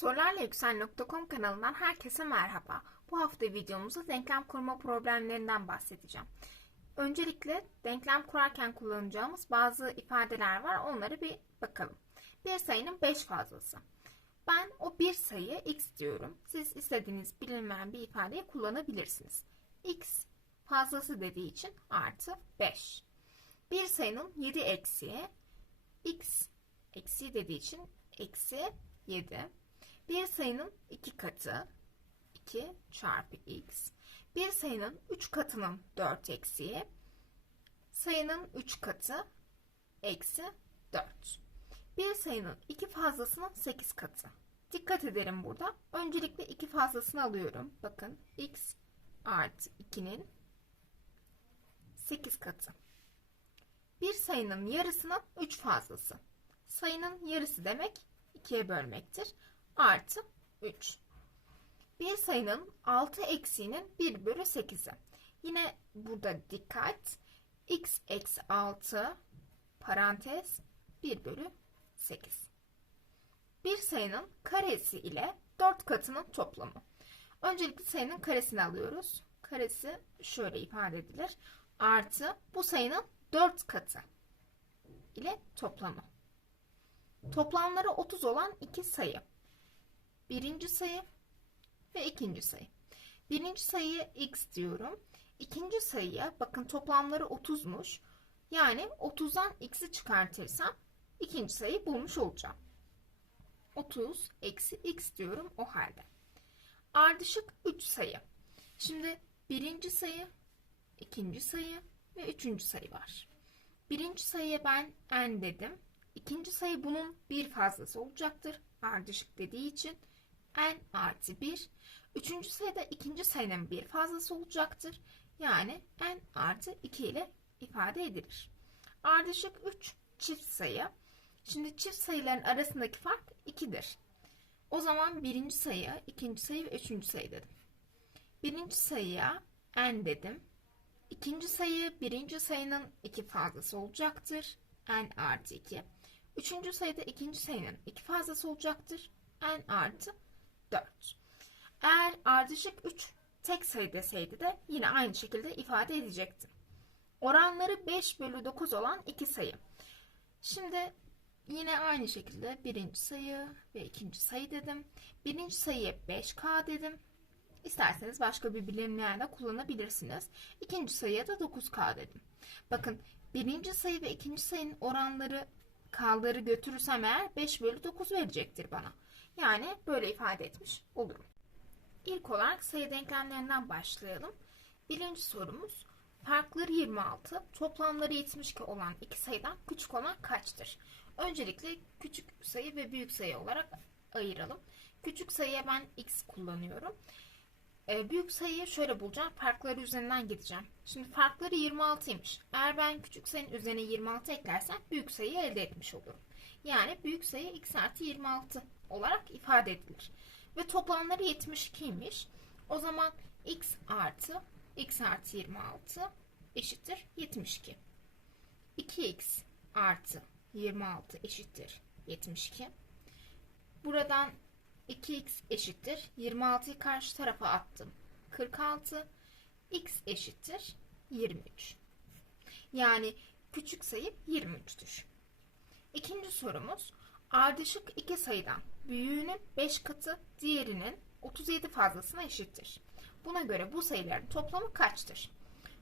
Sorularlayüksel.com kanalından herkese merhaba. Bu hafta videomuzda denklem kurma problemlerinden bahsedeceğim. Öncelikle denklem kurarken kullanacağımız bazı ifadeler var. Onlara bir bakalım. Bir sayının 5 fazlası. Ben o bir sayı x diyorum. Siz istediğiniz bilinmeyen bir ifadeyi kullanabilirsiniz. x fazlası dediği için artı 5. Bir sayının 7 eksiği x eksi dediği için eksi 7. Bir sayının 2 katı 2 çarpı x. Bir sayının 3 katının 4 eksiği sayının 3 katı eksi 4. Bir sayının 2 fazlasının 8 katı. Dikkat edelim burada. Öncelikle 2 fazlasını alıyorum. Bakın x artı 2'nin 8 katı. Bir sayının yarısının 3 fazlası. Sayının yarısı demek 2'ye bölmektir. Artı 3. Bir sayının 6 eksiğinin 1 bölü 8'i. Yine burada dikkat. x eksi 6 parantez 1 bölü 8. Bir sayının karesi ile 4 katının toplamı. Öncelikle sayının karesini alıyoruz. Karesi şöyle ifade edilir. Artı bu sayının 4 katı ile toplamı. Toplamları 30 olan iki sayı. Birinci sayı ve ikinci sayı. Birinci sayıya x diyorum. İkinci sayıya bakın toplamları 30'muş. Yani 30'dan x'i çıkartırsam ikinci sayıyı bulmuş olacağım. 30 eksi x diyorum o halde. Ardışık 3 sayı. Şimdi birinci sayı, ikinci sayı ve üçüncü sayı var. Birinci sayıya ben n dedim. İkinci sayı bunun bir fazlası olacaktır. Ardışık dediği için n artı 1. Üçüncü sayıda ikinci sayının bir fazlası olacaktır. Yani n artı 2 ile ifade edilir. Ardışık 3 çift sayı. Şimdi çift sayıların arasındaki fark 2'dir. O zaman birinci sayı, ikinci sayı ve üçüncü sayı dedim. Birinci sayıya n dedim. İkinci sayı birinci sayının iki fazlası olacaktır. n artı 2. Üçüncü sayıda ikinci sayının iki fazlası olacaktır. n artı 4. Eğer ardışık 3 tek sayı deseydi de yine aynı şekilde ifade edecektim. Oranları 5 bölü 9 olan iki sayı. Şimdi yine aynı şekilde birinci sayı ve ikinci sayı dedim. Birinci sayıya 5K dedim. İsterseniz başka bir bilinmeyen de kullanabilirsiniz. İkinci sayıya da 9K dedim. Bakın birinci sayı ve ikinci sayının oranları K'ları götürürsem eğer 5 bölü 9 verecektir bana. Yani böyle ifade etmiş olurum. İlk olarak sayı denklemlerinden başlayalım. Birinci sorumuz farkları 26, toplamları 72 olan iki sayıdan küçük olan kaçtır? Öncelikle küçük sayı ve büyük sayı olarak ayıralım. Küçük sayıya ben x kullanıyorum. Ee, büyük sayıyı şöyle bulacağım. Farkları üzerinden gideceğim. Şimdi farkları 26'ymış. Eğer ben küçük sayının üzerine 26 eklersem büyük sayıyı elde etmiş olurum. Yani büyük sayı x artı 26 olarak ifade edilir. Ve toplamları 72'ymiş. O zaman x artı x artı 26 eşittir 72. 2x artı 26 eşittir 72. Buradan 2x eşittir 26'yı karşı tarafa attım. 46 x eşittir 23. Yani küçük sayı 23'tür. İkinci sorumuz ardışık iki sayıdan büyüğünün 5 katı diğerinin 37 fazlasına eşittir. Buna göre bu sayıların toplamı kaçtır?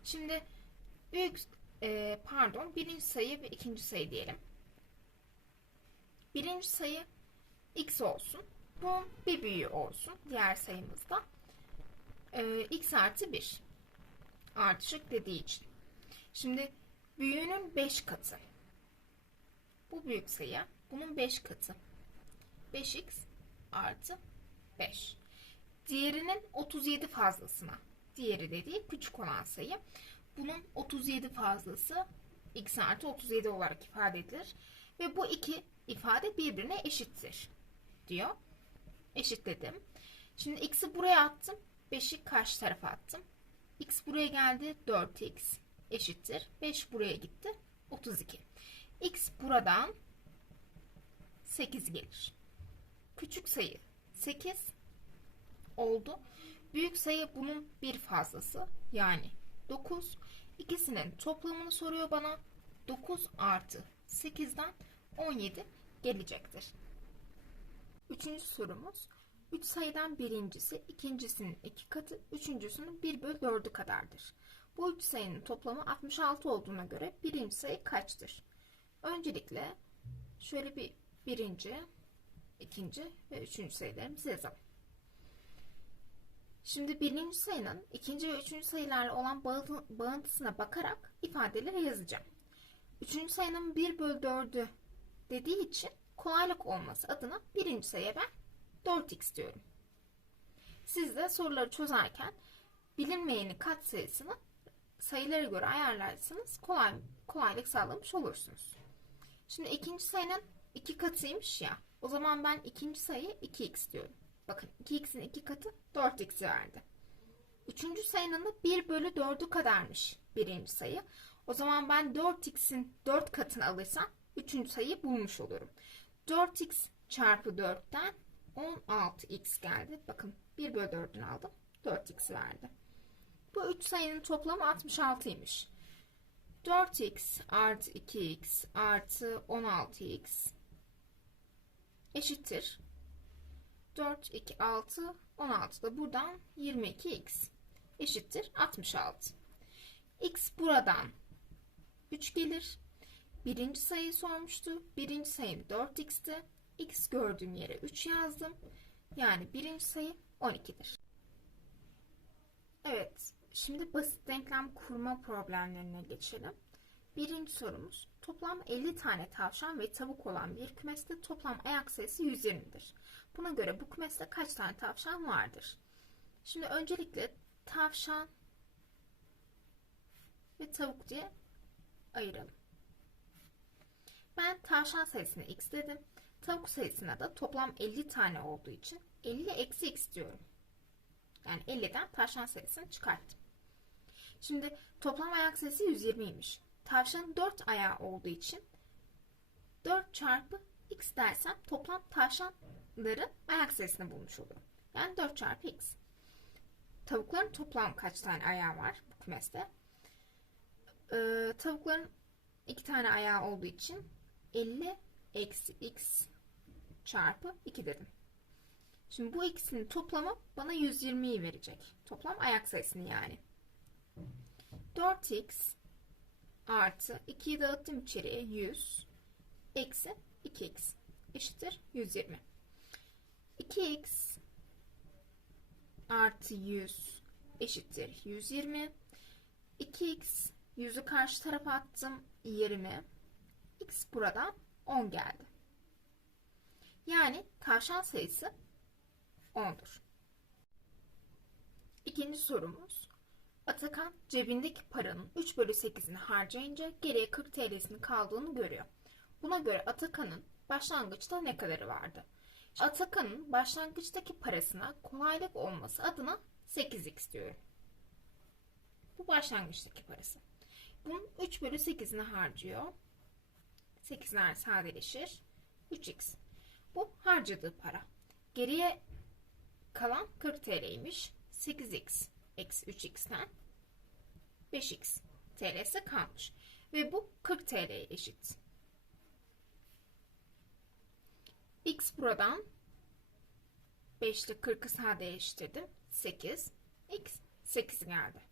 Şimdi büyük e, pardon birinci sayı ve ikinci sayı diyelim. Birinci sayı x olsun. Bu bir büyüğü olsun. Diğer sayımızda. E, x artı 1. Artışık dediği için. Şimdi büyüğünün 5 katı. Bu büyük sayı. Bunun 5 katı. 5x artı 5. Diğerinin 37 fazlasına. Diğeri dediği küçük olan sayı. Bunun 37 fazlası x artı 37 olarak ifade edilir. Ve bu iki ifade birbirine eşittir diyor. Eşitledim. Şimdi x'i buraya attım. 5'i karşı tarafa attım. x buraya geldi. 4x eşittir. 5 buraya gitti. 32. x buradan 8 gelir. Küçük sayı 8 oldu. Büyük sayı bunun bir fazlası yani 9. İkisinin toplamını soruyor bana. 9 artı 8'den 17 gelecektir. Üçüncü sorumuz. 3 sayıdan birincisi ikincisinin iki katı, üçüncüsünün 1 bölü 4'ü kadardır. Bu üç sayının toplamı 66 olduğuna göre birinci sayı kaçtır? Öncelikle şöyle bir birinci, ikinci ve üçüncü sayılarımızı yazalım. Şimdi birinci sayının ikinci ve üçüncü sayılarla olan bağıntı- bağıntısına bakarak ifadeleri yazacağım. Üçüncü sayının 1 bölü 4'ü dediği için kolaylık olması adına birinci sayıya ben 4x diyorum. Siz de soruları çözerken bilinmeyeni katsayısını sayılara göre ayarlarsanız kolay, kolaylık sağlamış olursunuz. Şimdi ikinci sayının iki katıymış ya. O zaman ben ikinci sayı 2x diyorum. Bakın 2x'in iki katı 4x verdi. Üçüncü sayının da 1 bölü 4'ü kadarmış birinci sayı. O zaman ben 4x'in 4 katını alırsam üçüncü sayıyı bulmuş olurum. 4x çarpı 4'ten 16x geldi. Bakın 1 bölü 4'ünü aldım. 4x verdi. Bu üç sayının toplamı 66'ymış. 4x artı 2x artı 16x eşittir. 4, 2, 6, 16 da buradan 22x eşittir 66. x buradan 3 gelir. Birinci sayıyı sormuştu. Birinci sayım 4x'ti. x gördüğüm yere 3 yazdım. Yani birinci sayı 12'dir. Evet, şimdi basit denklem kurma problemlerine geçelim. Birinci sorumuz. Toplam 50 tane tavşan ve tavuk olan bir kümeste toplam ayak sayısı 120'dir. Buna göre bu kümeste kaç tane tavşan vardır? Şimdi öncelikle tavşan ve tavuk diye ayıralım. Ben tavşan sayısına x dedim. Tavuk sayısına da toplam 50 tane olduğu için 50 eksi x diyorum. Yani 50'den tavşan sayısını çıkarttım. Şimdi toplam ayak sayısı 120'ymiş. Tavşanın 4 ayağı olduğu için 4 çarpı x dersem toplam tavşanların ayak sayısını bulmuş olurum. Yani 4 çarpı x. Tavukların toplam kaç tane ayağı var bu kümeste? Ee, tavukların 2 tane ayağı olduğu için 50 eksi x çarpı 2 dedim. Şimdi bu ikisinin toplamı bana 120'yi verecek. Toplam ayak sayısını yani. 4x artı 2'yi dağıttım içeriye 100 eksi 2x eşittir 120. 2x artı 100 eşittir 120. 2x 100'ü karşı tarafa attım 20. x buradan 10 geldi. Yani tavşan sayısı 10'dur. İkinci sorumuz. Atakan cebindeki paranın 3 bölü 8'ini harcayınca geriye 40 TL'sinin kaldığını görüyor. Buna göre Atakan'ın başlangıçta ne kadarı vardı? Atakan'ın başlangıçtaki parasına kolaylık olması adına 8x diyorum. Bu başlangıçtaki parası. Bunun 3 bölü 8'ini harcıyor. 8'ler sadeleşir. 3x. Bu harcadığı para. Geriye kalan 40 TL'ymiş. 8x eksi 3x'ten 5x TL'si kalmış. Ve bu 40 TL'ye eşit. X buradan 5 ile 40'ı sadeleştirdim. 8. X 8 geldi.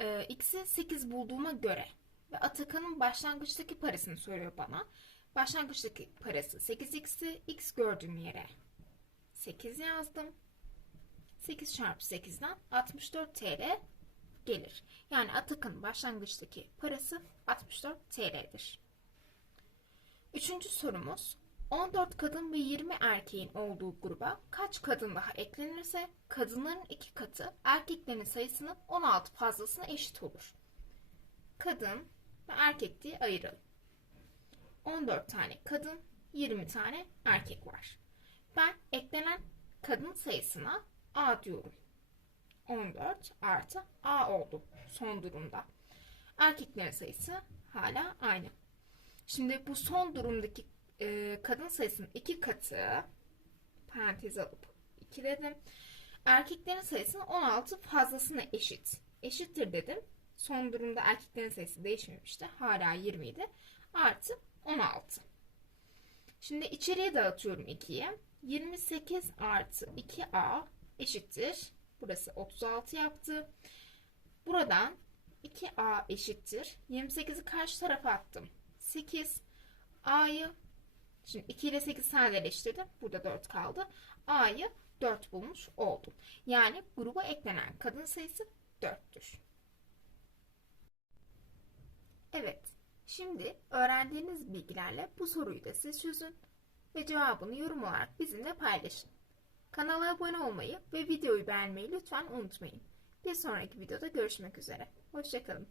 Ee, X'i 8 bulduğuma göre ve Atakan'ın başlangıçtaki parasını soruyor bana. Başlangıçtaki parası 8x'ti. X gördüğüm yere 8 yazdım. 8 çarpı 8'den 64 TL gelir. Yani Atakan'ın başlangıçtaki parası 64 TL'dir. Üçüncü sorumuz 14 kadın ve 20 erkeğin olduğu gruba kaç kadın daha eklenirse kadınların iki katı erkeklerin sayısının 16 fazlasına eşit olur. Kadın ve erkek diye ayıralım. 14 tane kadın, 20 tane erkek var. Ben eklenen kadın sayısına A diyorum. 14 artı A oldu son durumda. Erkeklerin sayısı hala aynı. Şimdi bu son durumdaki e, kadın sayısının iki katı parantez alıp 2 dedim. Erkeklerin sayısının 16 fazlasına eşit. Eşittir dedim. Son durumda erkeklerin sayısı değişmemişti. Hala 20 idi. Artı 16. Şimdi içeriye dağıtıyorum 2'ye. 28 artı 2a eşittir. Burası 36 yaptı. Buradan 2a eşittir. 28'i karşı tarafa attım. 8. a'yı şimdi 2 ile 8 sadeleştirdim. Burada 4 kaldı. a'yı 4 bulmuş oldum. Yani gruba eklenen kadın sayısı 4'tür. Evet. Şimdi öğrendiğiniz bilgilerle bu soruyu da siz çözün ve cevabını yorum olarak bizimle paylaşın. Kanala abone olmayı ve videoyu beğenmeyi lütfen unutmayın. Bir sonraki videoda görüşmek üzere. Hoşçakalın.